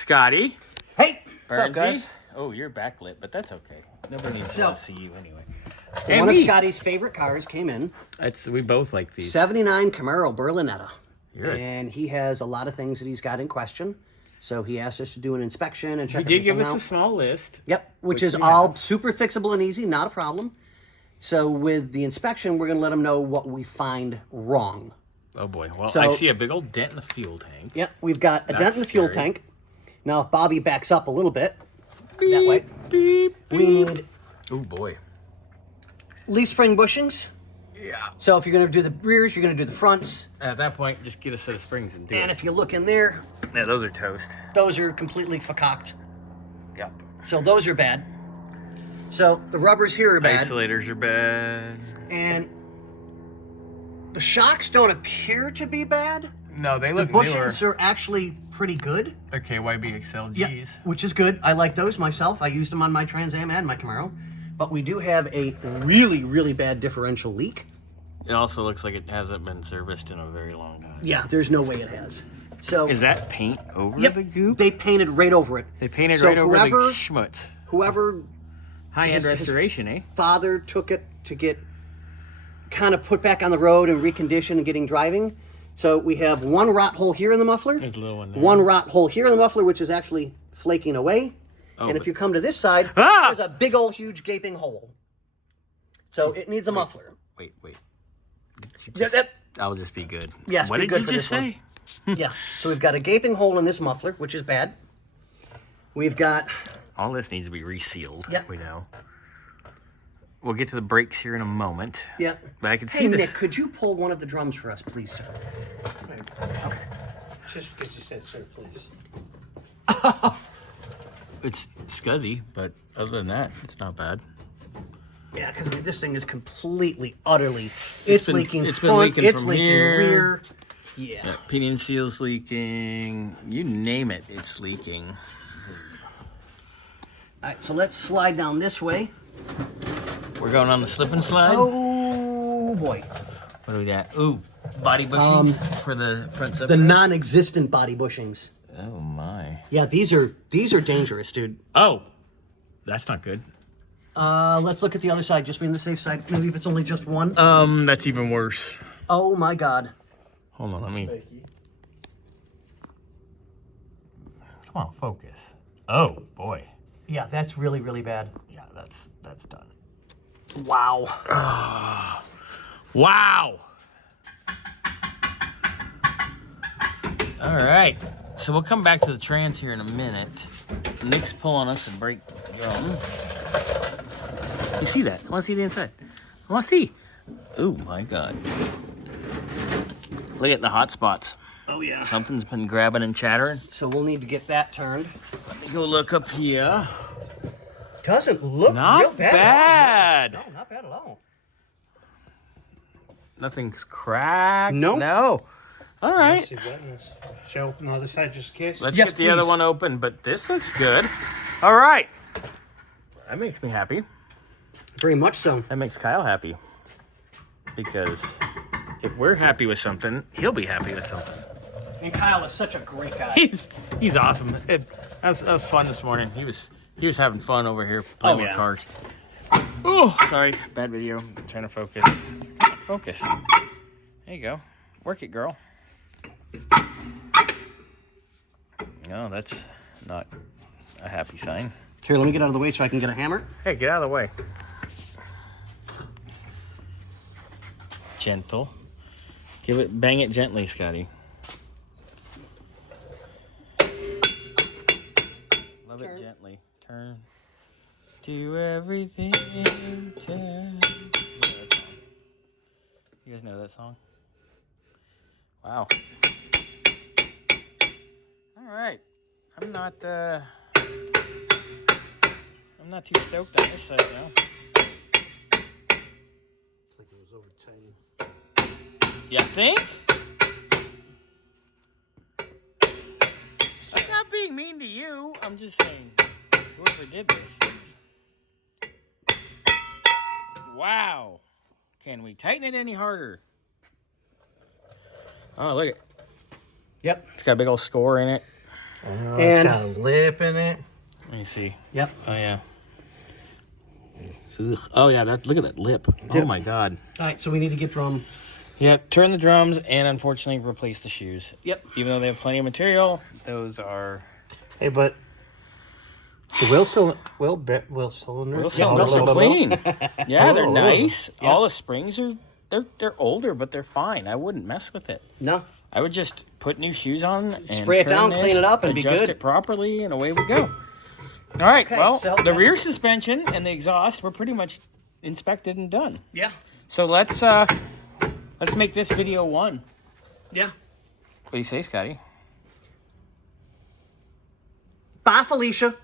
Scotty. Hey, what's Burnsy. up, guys? Oh, you're backlit, but that's okay. Nobody needs So- to see you anyway. One of Scotty's favorite cars came in. We both like these. 79 Camaro Berlinetta. Good. And he has a lot of things that he's got in question. So he asked us to do an inspection and check He did give everything us out. a small list. Yep, which is we all have. super fixable and easy, not a problem. So with the inspection, we're going to let him know what we find wrong. Oh boy. Well, So- I see a big old dent in the fuel tank. Yep, we've got a dent in the fuel scary. tank. Now, if Bobby backs up a little bit, that way, Beep, we need Oh boy. leaf spring bushings. Yeah. So if you're going to do the rears, you're going to do the fronts. At that point, just get a set of springs and do And it. if you look in there, Yeah, those are toast. those are completely facocked. Yep. So those are bad. So the rubbers here are bad. Isolators are bad. And the shocks don't appear to be bad. No, they The look bushings are actually pretty good. They're KYBXLGs. Yeah, which is good. I like those myself. I used them on my Trans Am and my Camaro. But we do have a really, really bad differential leak. It also looks like it hasn't been serviced in a very long time. Yeah, there's no way it has. So Is that paint over yep, the goop? they painted right over it. They painted So right over the whoever- schmutz. Whoever High-end his- restoration, eh? father took it to get kind of put back on the road and reconditioned and getting driving. So we have one rot hole here in the muffler. There's a little one there. One rot hole here in the muffler, which is actually flaking away. And if but- you come to this side, Ah! there's a big old huge gaping hole. So it needs a muffler. Wait. Did you Yep, just, yep. I'll just be good. Yes, what be did good you for just this say? Yeah. So we've got a gaping hole in this muffler, which is bad. We've got All this needs to be resealed. Yep. We know. We'll get to the brakes here in a moment. yeah. But I can Hey see this. Nick, could you pull one of the drums for us, please, sir? Okay. Just because you said sir, please. It's scuzzy, but other than that, it's not bad. Yeah, because this thing is completely, utterly. It's been- leaking it's been front, leaking it's from leaking here. rear. Yeah. Yeah, pinion seal's leaking. You name it, it's leaking. All right, so let's slide down this way. We're going on the slip and slide. Oh boy. What do we got? Ooh, body bushings for the front The subframe. non-existent body bushings. Oh my. Yeah, these are dangerous, dude. Oh, that's not good. Let's look at the other side, just be on the safe side. Maybe if it's only just one. That's even worse. Oh my god. Hold on, let me. Come on, focus. Oh boy. Yeah, that's really, really bad. Yeah, that's done. Wow. Wow. All right. So we'll come back to the trans here in a minute. Nick's pulling us a brake drum. You see that? I want to see the inside. I want to see. Oh my God. Look at the hot spots. Oh yeah. Something's been grabbing and chattering. So we'll need to get that turned. Let me go look up here. Doesn't look Not real bad. bad. At all. No, not bad at all. Nothing's cracked. Nope. No. All right. Let's see wetness. Shall I open the other side just in case? Let's Yes, get the other please. one open, but this looks good. All right. That makes me happy. Very much so. That makes Kyle happy. Because if we're happy with something, he'll be happy with something. And Kyle is such a great guy. He's awesome. That was fun this morning. He was having fun over here playing Oh, with yeah. cars. Oh, sorry. Bad video. I'm trying to focus. Focus. There you go. Work it, girl. No, that's not a happy sign. Here, let me get out of the way so I can get a hammer. Hey, get out of the way. Gentle. Bang it gently, Scotty. Love it gently. Turn. Do everything. You guys know that song? Wow. All right. I'm not too stoked on this side now. It's like it was over tight. You think? I'm not being mean to you. I'm just saying, whoever did this. Wow. Can we tighten it any harder? Oh, look at it. Yep. It's got a big old score in it. Oh, it's got a lip in it. Let me see. Yep. Oh yeah. Ugh. Oh yeah, look at that lip. Oh Yep. my god. All right, so we need to get drum. Yep, turn the drums and unfortunately replace the shoes. Yep. Even though they have plenty of material, those are Hey, but the wheel cylinders are clean. Yeah, they're Oh, nice. yeah. All the springs are they're older, but they're fine. I wouldn't mess with it. No. I would just put new shoes on and Spray it turn down, this, clean it up, and be adjust good. it properly, and away we go. All right. Okay, well, so the that's- rear suspension and the exhaust were pretty much inspected and done. Yeah. So let's make this video one. Yeah. What do you say, Scotty? Bye, Felicia.